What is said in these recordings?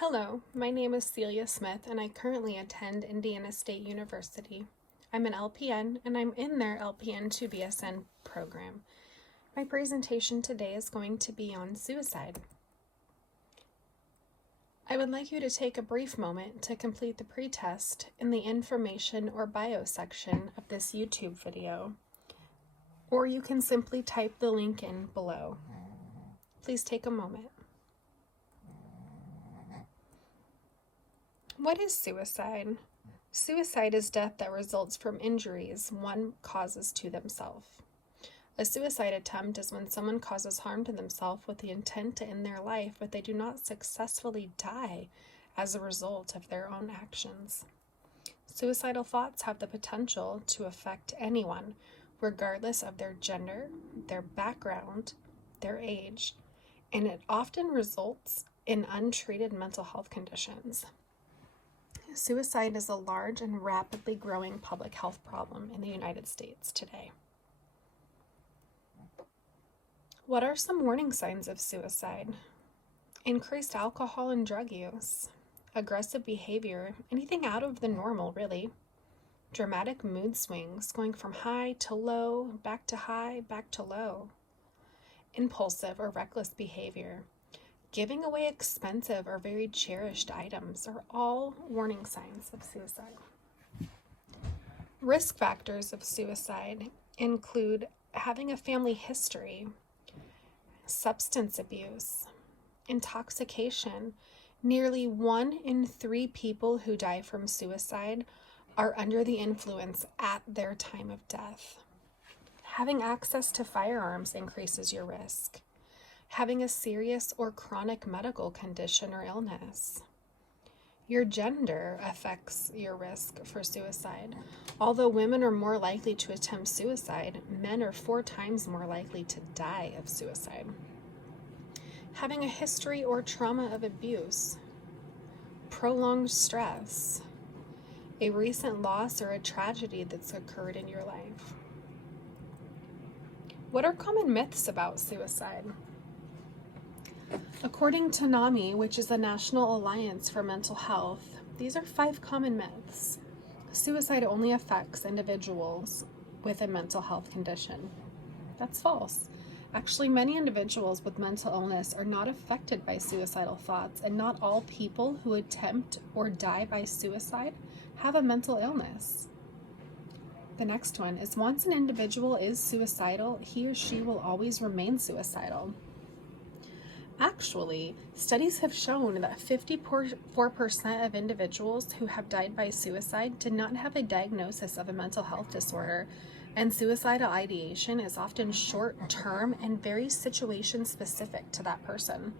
Hello, my name is Celia Smith and I currently attend Indiana State University. I'm an LPN and I'm in their LPN to BSN program. My presentation today is going to be on suicide. I would like you to take a brief moment to complete the pretest in the information or bio section of this YouTube video, or you can simply type the link in below. Please take a moment. What is suicide? Suicide is death that results from injuries one causes to themselves. A suicide attempt is when someone causes harm to themselves with the intent to end their life, but they do not successfully die as a result of their own actions. Suicidal thoughts have the potential to affect anyone, regardless of their gender, their background, their age, and it often results in untreated mental health conditions. Suicide is a large and rapidly growing public health problem in the United States today. What are some warning signs of suicide? Increased alcohol and drug use, aggressive behavior, anything out of the normal, really. Dramatic mood swings, going from high to low, back to high, back to low. Impulsive or reckless behavior. Giving away expensive or very cherished items are all warning signs of suicide. Risk factors of suicide include having a family history, substance abuse, intoxication. Nearly 1 in 3 people who die from suicide are under the influence at their time of death. Having access to firearms increases your risk. Having a serious or chronic medical condition or illness. Your gender affects your risk for suicide. Although women are more likely to attempt suicide, men are 4 times more likely to die of suicide. Having a history or trauma of abuse. Prolonged stress. A recent loss or a tragedy that's occurred in your life. What are common myths about suicide? According to NAMI, which is the National Alliance for Mental Health, these are 5 common myths. Suicide only affects individuals with a mental health condition. That's false. Actually, many individuals with mental illness are not affected by suicidal thoughts, and not all people who attempt or die by suicide have a mental illness. The next one is once an individual is suicidal, he or she will always remain suicidal. Actually, studies have shown that 54% of individuals who have died by suicide did not have a diagnosis of a mental health disorder, and suicidal ideation is often short-term and very situation-specific to that person.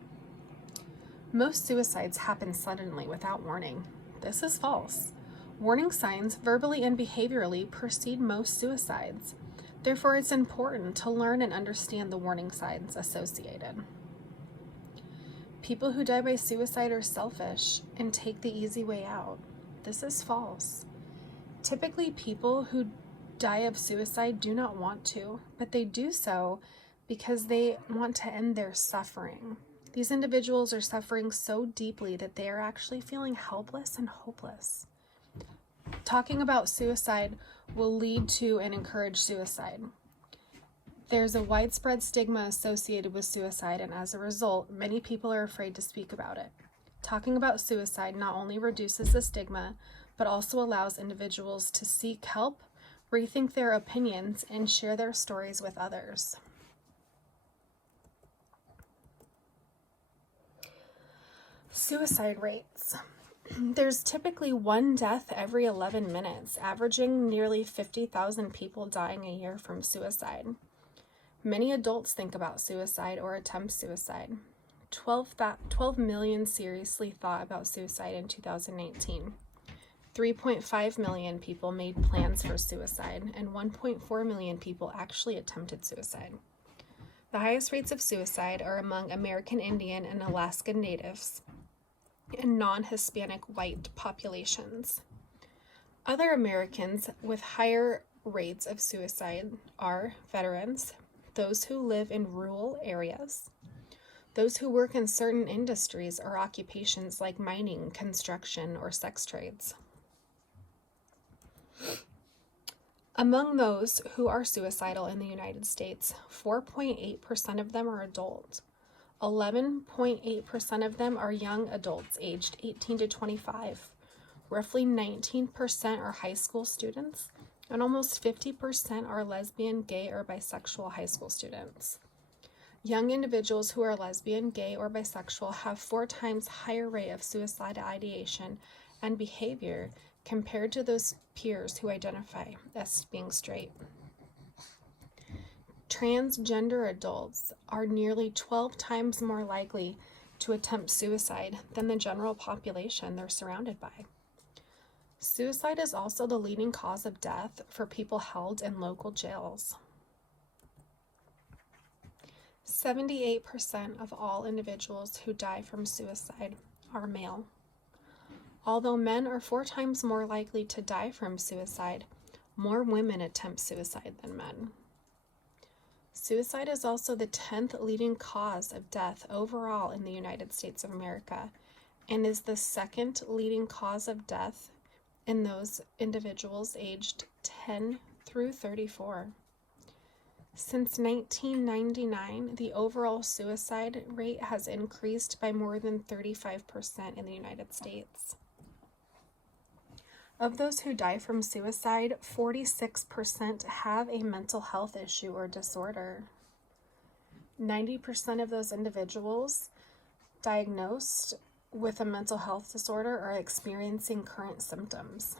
Most suicides happen suddenly without warning. This is false. Warning signs, verbally and behaviorally, precede most suicides. Therefore, it's important to learn and understand the warning signs associated. People who die by suicide are selfish and take the easy way out. This is false. Typically, people who die of suicide do not want to, but they do so because they want to end their suffering. These individuals are suffering so deeply that they are actually feeling helpless and hopeless. Talking about suicide will lead to and encourage suicide. There's a widespread stigma associated with suicide, and as a result, many people are afraid to speak about it. Talking about suicide not only reduces the stigma, but also allows individuals to seek help, rethink their opinions, and share their stories with others. Suicide rates. There's typically 1 death every 11 minutes, averaging nearly 50,000 people dying a year from suicide. Many adults think about suicide or attempt suicide. 12 million seriously thought about suicide in 2018. 3.5 million people made plans for suicide, and 1.4 million people actually attempted suicide. The highest rates of suicide are among American Indian and Alaska Natives and non-Hispanic white populations. Other Americans with higher rates of suicide are veterans, those who live in rural areas, those who work in certain industries or occupations like mining, construction, or sex trades. Among those who are suicidal in the United States, 4.8% of them are adults. 11.8% of them are young adults aged 18 to 25. Roughly 19% are high school students, and almost 50% are lesbian, gay, or bisexual high school students. Young individuals who are lesbian, gay, or bisexual have 4 times higher rate of suicidal ideation and behavior compared to those peers who identify as being straight. Transgender adults are nearly 12 times more likely to attempt suicide than the general population they're surrounded by. Suicide is also the leading cause of death for people held in local jails. 78% of all individuals who die from suicide are male. Although men are 4 times more likely to die from suicide, more women attempt suicide than men. Suicide is also the 10th leading cause of death overall in the United States of America, and is the 2nd leading cause of death in those individuals aged 10 through 34. Since 1999, the overall suicide rate has increased by more than 35% in the United States. Of those who die from suicide, 46% have a mental health issue or disorder. 90% of those individuals diagnosed with a mental health disorder are experiencing current symptoms.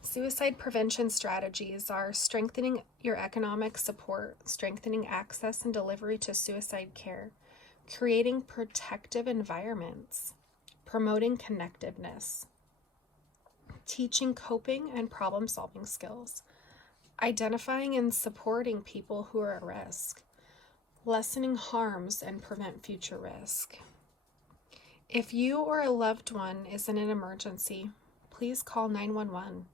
Suicide prevention strategies are strengthening your economic support, strengthening access and delivery to suicide care, creating protective environments, promoting connectiveness, teaching coping and problem-solving skills, identifying and supporting people who are at risk, lessening harms and prevent future risk. If you or a loved one is in an emergency, please call 911.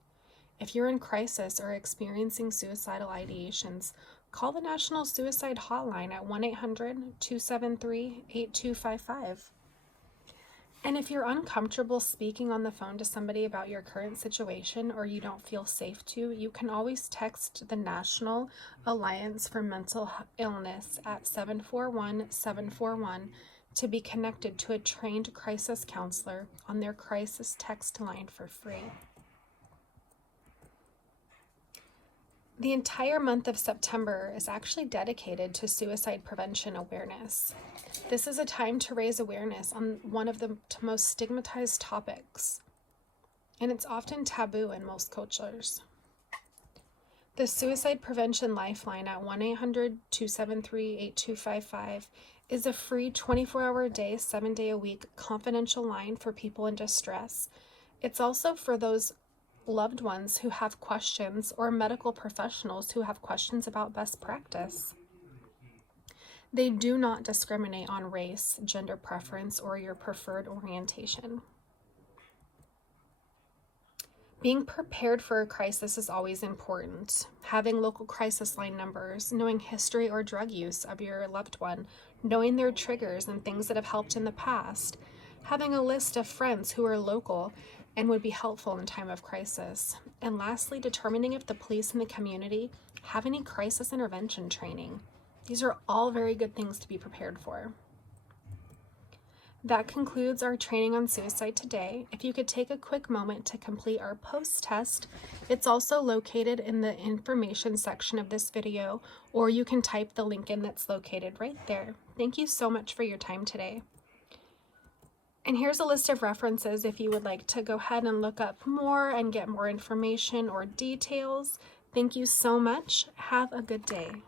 If you're in crisis or experiencing suicidal ideations, call the National Suicide Hotline at 1-800-273-8255. And if you're uncomfortable speaking on the phone to somebody about your current situation or you don't feel safe to, you can always text the National Alliance for Mental Illness at 741-741 to be connected to a trained crisis counselor on their crisis text line for free. The entire month of September is actually dedicated to suicide prevention awareness. This is a time to raise awareness on one of the most stigmatized topics, and it's often taboo in most cultures. The Suicide Prevention Lifeline at 1-800-273-8255 is a free 24-hour day, 7-day-a-week confidential line for people in distress. It's also for those loved ones who have questions or medical professionals who have questions about best practice. They do not discriminate on race, gender preference, or your preferred orientation. Being prepared for a crisis is always important. Having local crisis line numbers, knowing history or drug use of your loved one, knowing their triggers and things that have helped in the past, having a list of friends who are local and would be helpful in time of crisis. And lastly, determining if the police in the community have any crisis intervention training. These are all very good things to be prepared for. That concludes our training on suicide today. If you could take a quick moment to complete our post-test, it's also located in the information section of this video, or you can type the link in that's located right there. Thank you so much for your time today. And here's a list of references if you would like to go ahead and look up more and get more information or details. Thank you so much. Have a good day.